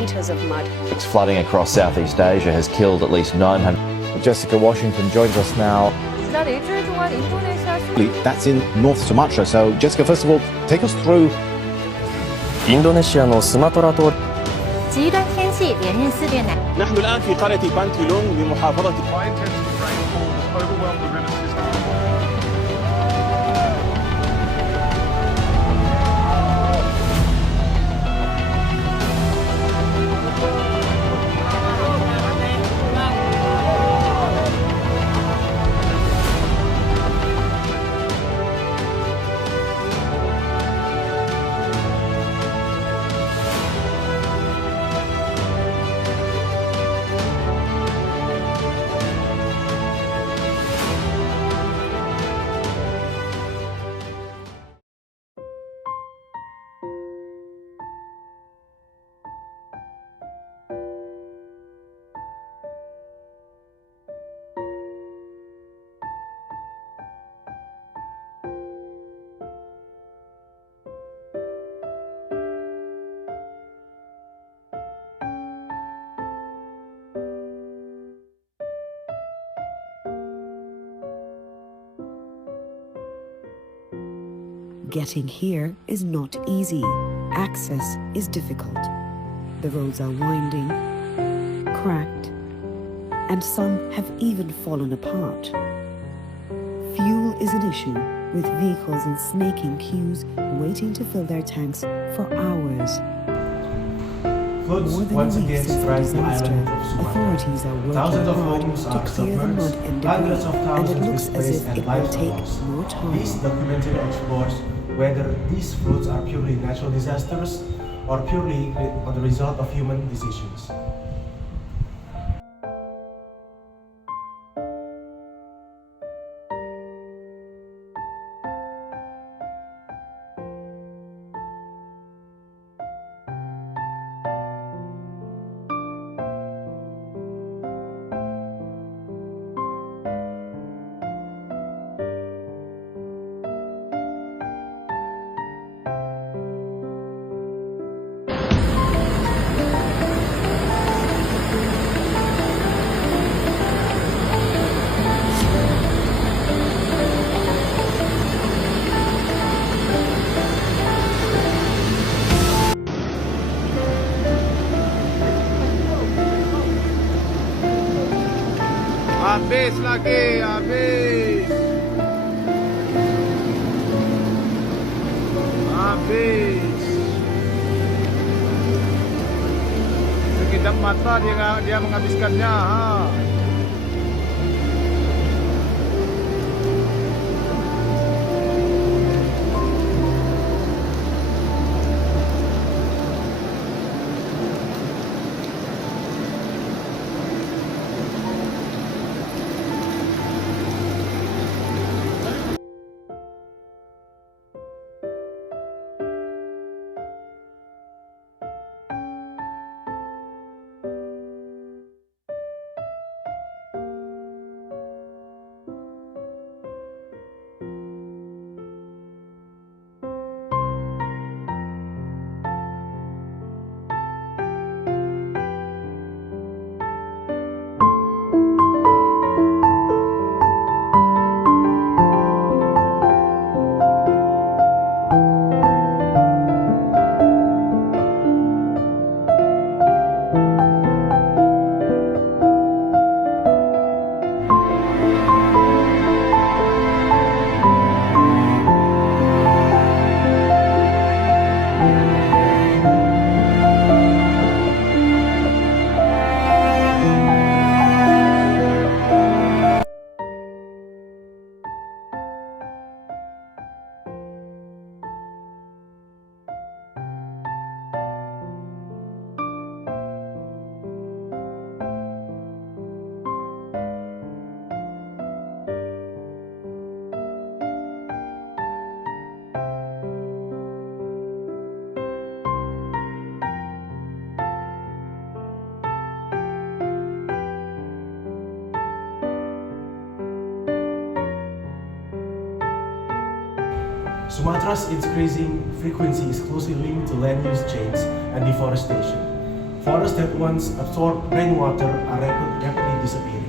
meters of mud. Flooding across Southeast Asia has killed at least 900. Jessica Washington joins us now. That's in North Sumatra. So, Jessica, first of all, take us through. インドネシアのスマトラ島。极端天气连日4电。 نحن الآن في قرية بانتيلونغ بمحافظة Getting here is not easy. Access is difficult. The roads are winding, cracked, and some have even fallen apart. Fuel is an issue, with vehicles in snaking queues waiting to fill their tanks for hours. Floods once again strike the island of Sumatra. Authorities are working Thousands of hard homes to are clear the mud submerged, and hundreds of debris, and thousands it looks as displaced if and it will lives take lost. more time. This documentary explores whether these floods are purely natural disasters or purely the result of human decisions. Habis lagi, habis. Habis. Sekejap mata dia menghabiskannya. Sumatra's increasing frequency is closely linked to land use change and deforestation. Forests that once absorbed rainwater are rapidly disappearing.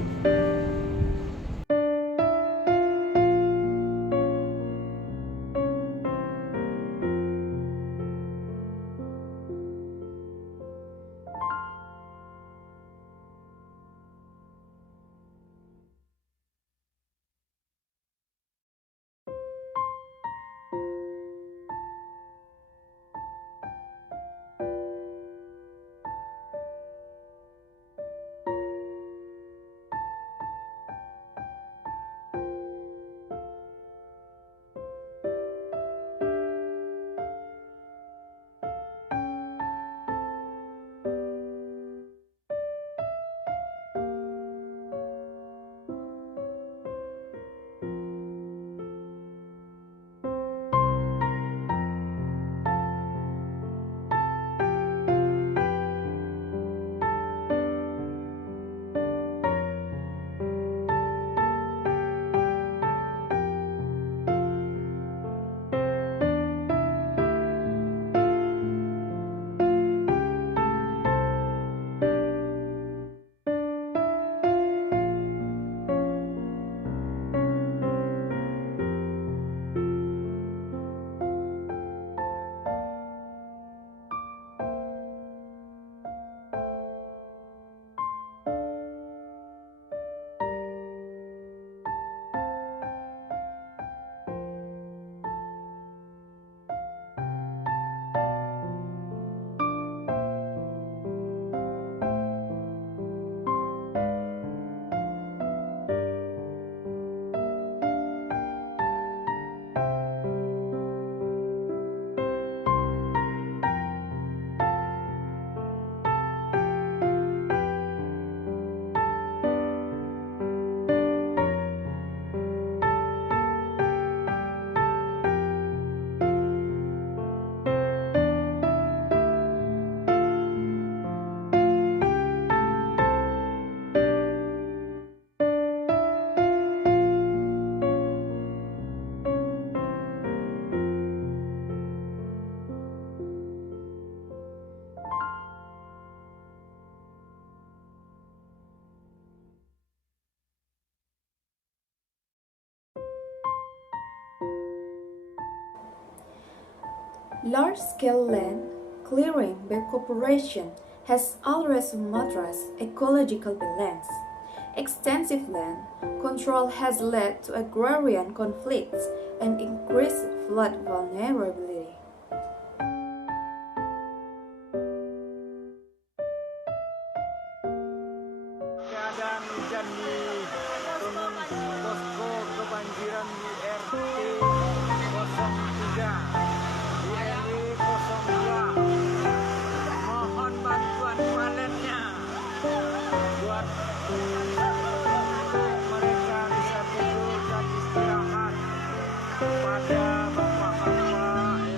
Large-scale land clearing by corporation has altered Sumatra's ecological balance. Extensive land control has led to agrarian conflicts and increased flood vulnerability. Keadaan hujan di posko kebanjiran di RT 03, di RW 02. Mohon bantuan palennya buat mereka bisa tidur dan istirahat pada bapak-bapak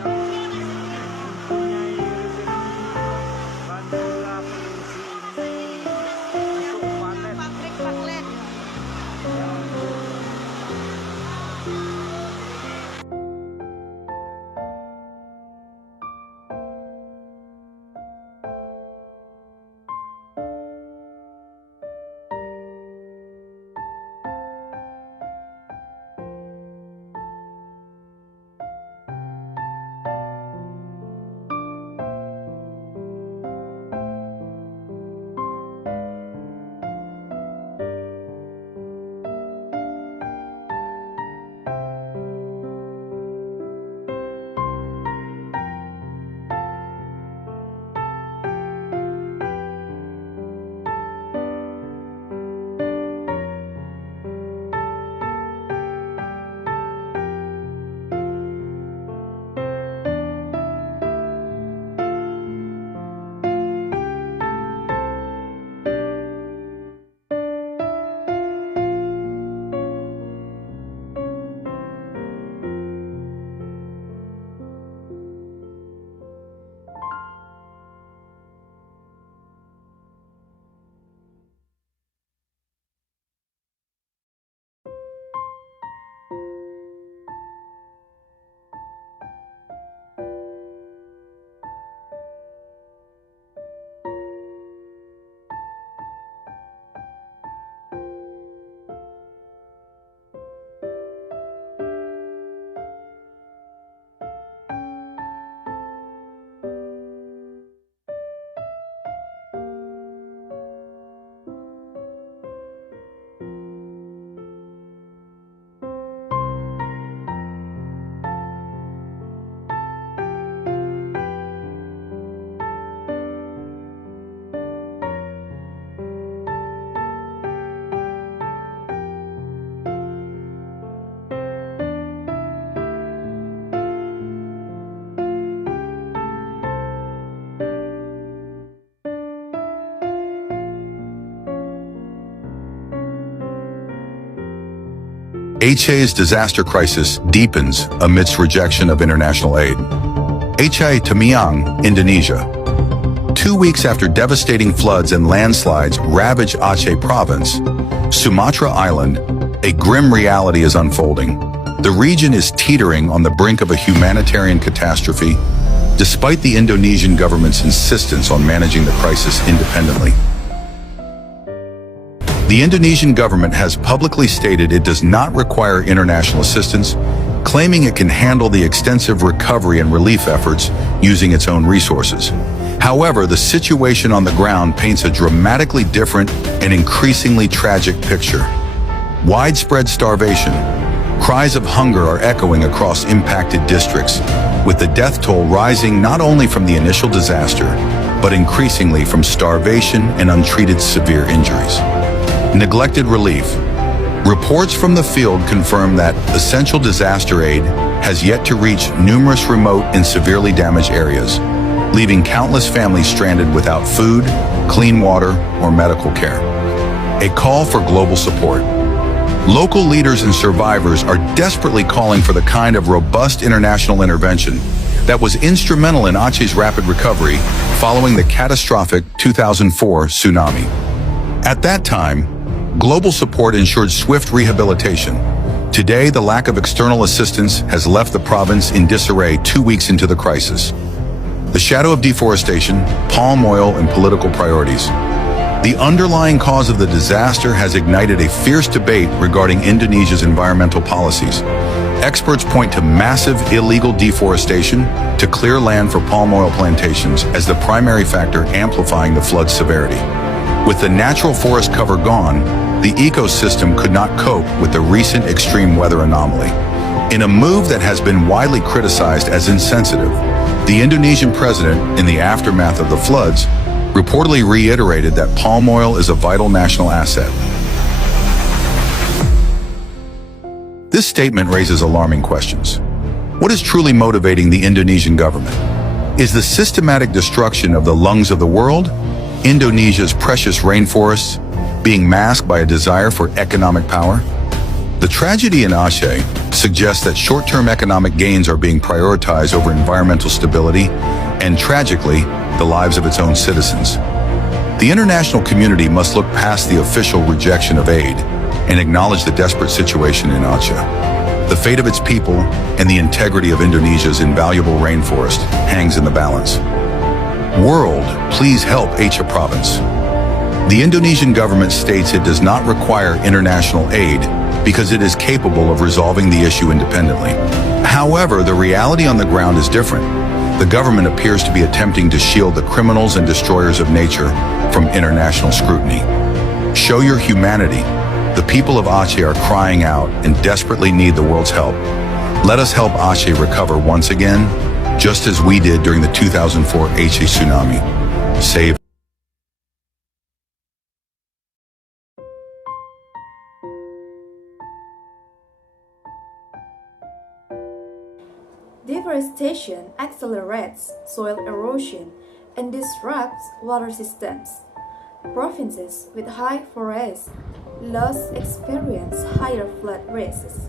Aceh's disaster crisis deepens amidst rejection of international aid. Aceh Tamiang, Indonesia. 2 weeks after devastating floods and landslides ravage Aceh province, Sumatra Island, a grim reality is unfolding. The region is teetering on the brink of a humanitarian catastrophe, despite the Indonesian government's insistence on managing the crisis independently. The Indonesian government has publicly stated it does not require international assistance, claiming it can handle the extensive recovery and relief efforts using its own resources. However, the situation on the ground paints a dramatically different and increasingly tragic picture. Widespread starvation. Cries of hunger are echoing across impacted districts, with the death toll rising not only from the initial disaster, but increasingly from starvation and untreated severe injuries. Neglected relief. Reports from the field confirm that essential disaster aid has yet to reach numerous remote and severely damaged areas, leaving countless families stranded without food, clean water, or medical care. A call for global support. Local leaders and survivors are desperately calling for the kind of robust international intervention that was instrumental in Aceh's rapid recovery following the catastrophic 2004 tsunami. At that time, global support ensured swift rehabilitation. Today, the lack of external assistance has left the province in disarray 2 weeks into the crisis. The shadow of deforestation, palm oil, and political priorities. The underlying cause of the disaster has ignited a fierce debate regarding Indonesia's environmental policies. Experts point to massive illegal deforestation to clear land for palm oil plantations as the primary factor amplifying the flood severity. With the natural forest cover gone, the ecosystem could not cope with the recent extreme weather anomaly. In a move that has been widely criticized as insensitive, the Indonesian president, in the aftermath of the floods, reportedly reiterated that palm oil is a vital national asset. This statement raises alarming questions. What is truly motivating the Indonesian government? Is the systematic destruction of the lungs of the world, Indonesia's precious rainforests, being masked by a desire for economic power? The tragedy in Aceh suggests that short-term economic gains are being prioritized over environmental stability and, tragically, the lives of its own citizens. The international community must look past the official rejection of aid and acknowledge the desperate situation in Aceh. The fate of its people and the integrity of Indonesia's invaluable rainforest hangs in the balance. World, please help Aceh province. The Indonesian government states it does not require international aid because it is capable of resolving the issue independently. However, the reality on the ground is different. The government appears to be attempting to shield the criminals and destroyers of nature from international scrutiny. Show your humanity. The people of Aceh are crying out and desperately need the world's help. Let us help Aceh recover once again, just as we did during the 2004 Aceh tsunami. Save. Deforestation accelerates soil erosion and disrupts water systems. Provinces with high forests loss experience higher flood risks.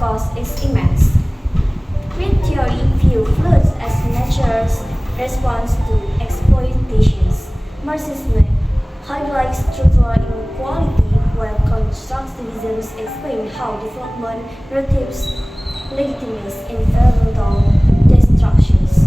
cost is immense. Green theory view floods as nature's response to exploitations. Marxism highlights structural inequality, while constructivism explains how development narratives legitimize environmental destructions.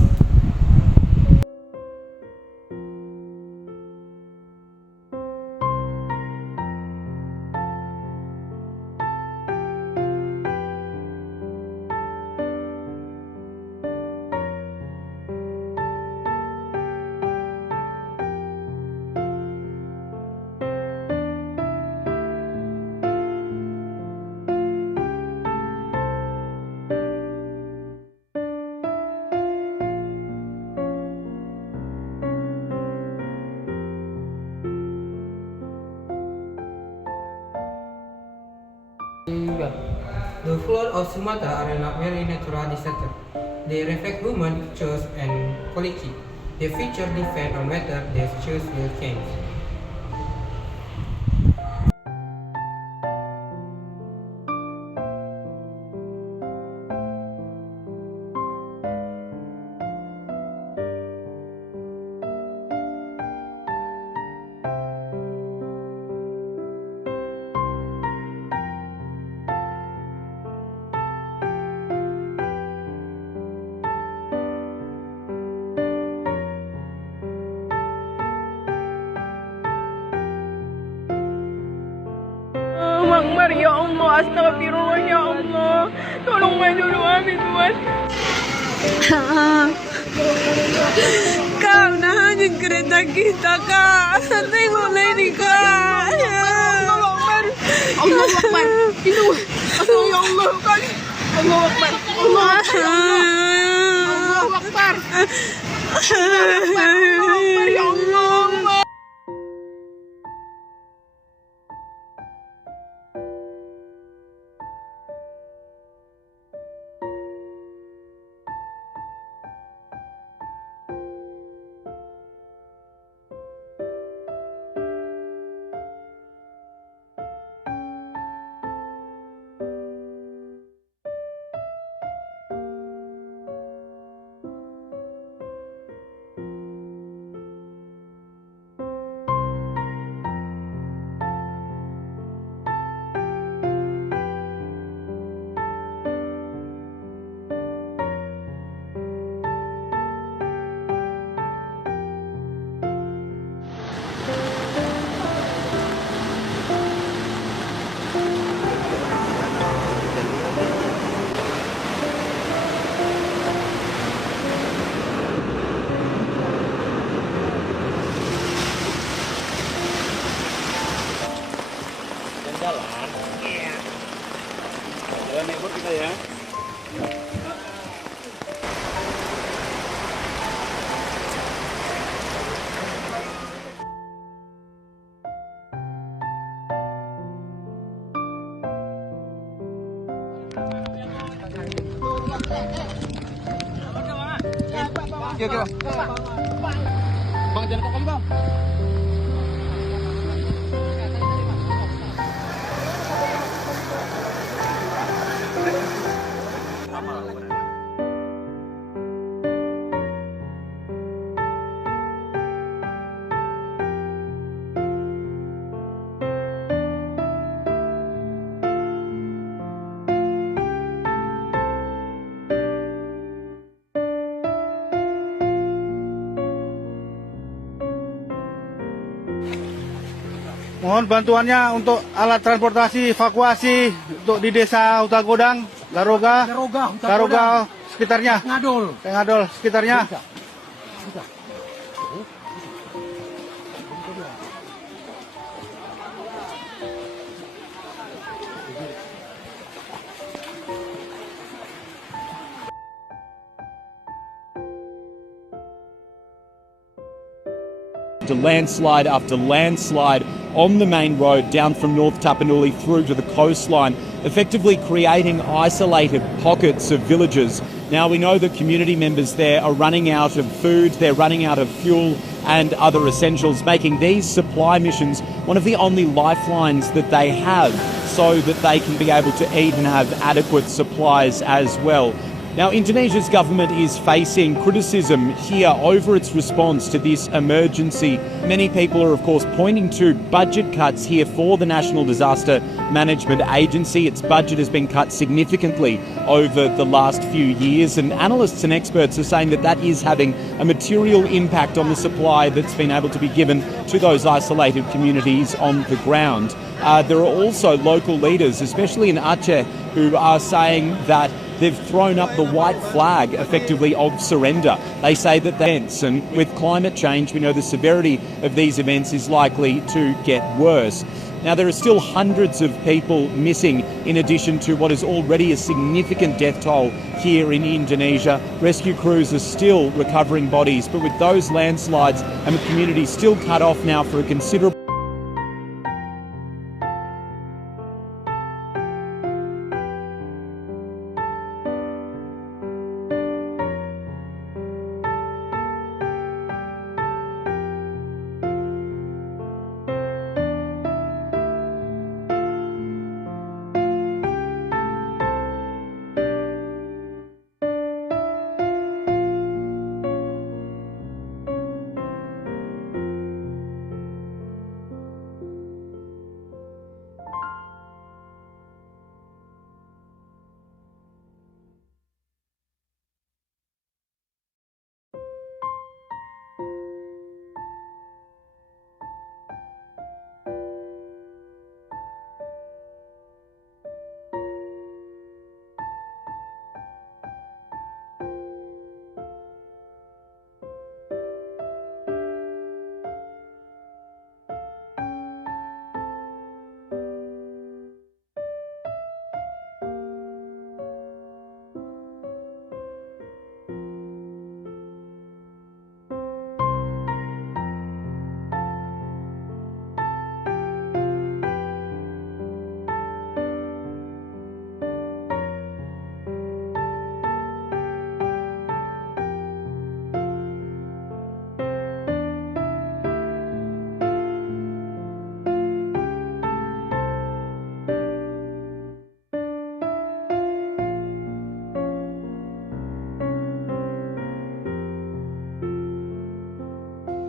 The floods of Sumatra are not very natural disasters. They reflect human choice and policy. Their future depends on whether their choice will change. Akbar ya Allah, astagfirullah ya Allah. Tolong bantu doa Tuhan. Kak, nahanin kereta kita, Kak. Tengoklah ini, Kak. Allah Akbar. Allah Akbar. Itu. Allah ya Allah kali. Allah Akbar. Allah Akbar. Allah Akbar. Allah Akbar ya Allah. Bang, jangan kok bang. Mohon bantuannya untuk alat transportasi evakuasi untuk di desa Utagodang, Garoga, sekitarnya, Pengadol sekitarnya. Landslide after landslide on the main road down from North Tapanuli through to the coastline, effectively creating isolated pockets of villages. Now we know that community members there are running out of food, they're running out of fuel, and other essentials, making these supply missions one of the only lifelines that they have so that they can be able to eat and have adequate supplies as well. Now, Indonesia's government is facing criticism here over its response to this emergency. Many people are, of course, pointing to budget cuts here for the National Disaster Management Agency. Its budget has been cut significantly over the last few years, and analysts and experts are saying that that is having a material impact on the supply that's been able to be given to those isolated communities on the ground. There are also local leaders, especially in Aceh, who are saying that they've thrown up the white flag, effectively, of surrender. They say that events, and with climate change, we know the severity of these events is likely to get worse. Now, there are still hundreds of people missing, in addition to what is already a significant death toll here in Indonesia. Rescue crews are still recovering bodies, but with those landslides and with communities still cut off now for a considerable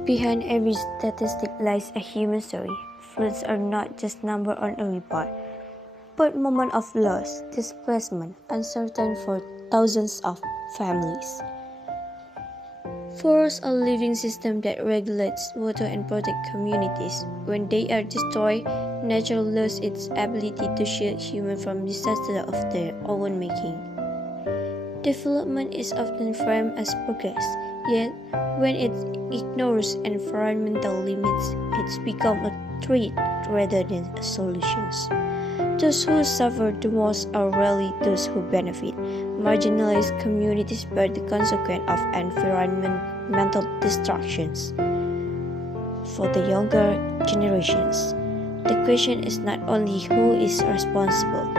Behind every statistic lies a human story. Floods are not just number on a report, but moment of loss, displacement, uncertainty for thousands of families. Forests are living systems that regulates water and protect communities. When they are destroyed, nature loses its ability to shield humans from disaster of their own making. Development is often framed as progress, yet when it ignores environmental limits, it's become a threat rather than a solution. Those who suffer the most are rarely those who benefit. Marginalized communities bear the consequence of environmental destructions. For the younger generations, the question is not only who is responsible,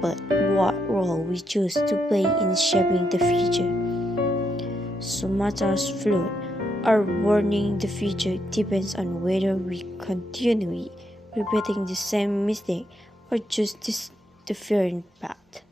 but what role we choose to play in shaping the future. Sumatra's flood are warning the future depends on whether we continue repeating the same mistake or choose this different path.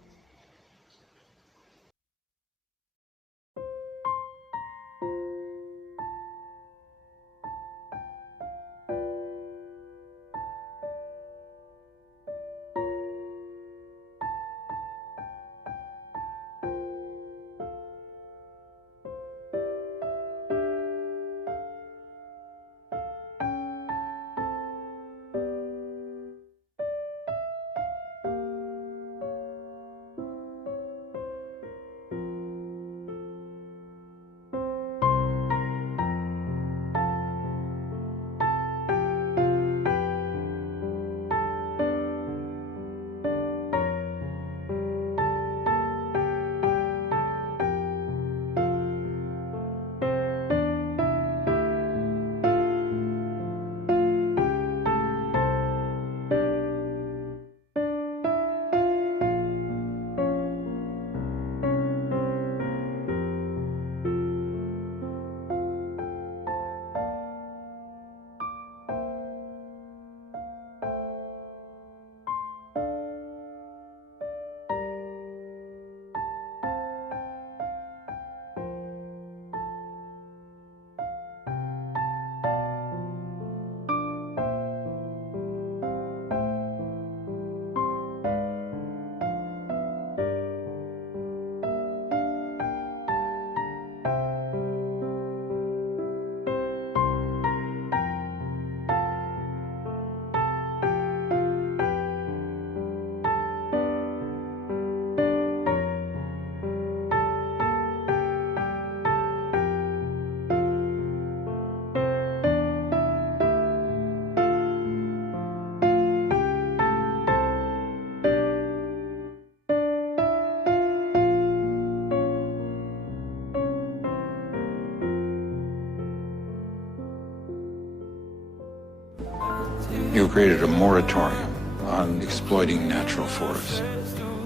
You created a moratorium on exploiting natural forests.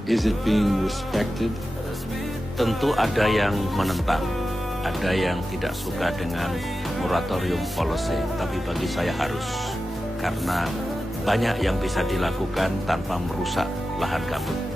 Is it being respected? Tentu ada yang menentang, ada yang tidak suka dengan moratorium policy, tapi bagi saya harus, karena banyak yang bisa dilakukan tanpa merusak lahan gambut.